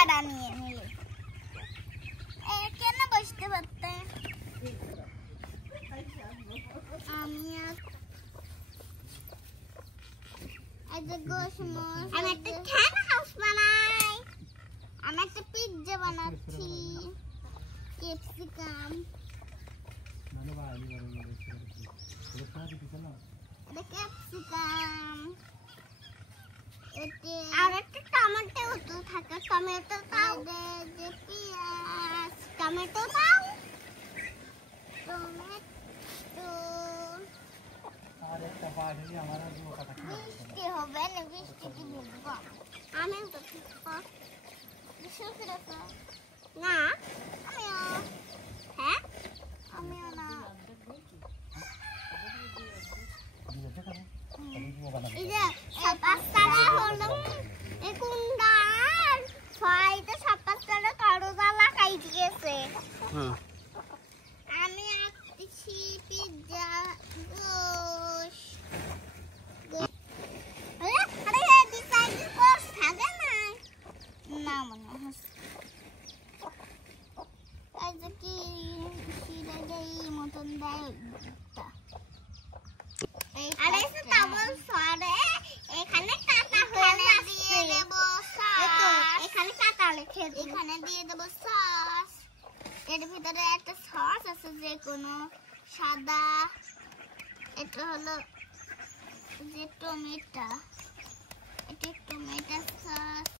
কড়া নিয়ে নিলে কেন বসতে পারতে আমি একটা ঠান হাউস বানাই আমি একটা পিৎজা বানাচ্ছি ক্যাপসিকাম ক্যাপসিকাম আর একটা টমেটো তো থাকে টমেটো দাও যে পেঁয়াজ টমেটো দাও টমেটো আর একটা বাড়ি আমার লোকটা বৃষ্টি হবে না বৃষ্টি কি বুঝবো আমি তো ঠিক শুরু করতে না আমিও হ্যাঁ আমিও না এই যে পাঁচতলা হলো এই কুন্ডার ছয়টা সাততলা কারোদালা খাইতে গেছে আমি আসছি পিৎজা গোশ আরে ডিজাইন কোর্স থাকে না না মনে হয় এই যে কি সিরাই মতন দেয় আরে এটা ডাবল সরে এখানে কাটা হয়ে যাচ্ছে দেব সস এখানে কাটা লিখে এখানে দিয়ে দেব সস এর ভিতরে একটা সস আছে যে কোনো সাদা এটা হলো যে টমেটো এটা টমেটো সস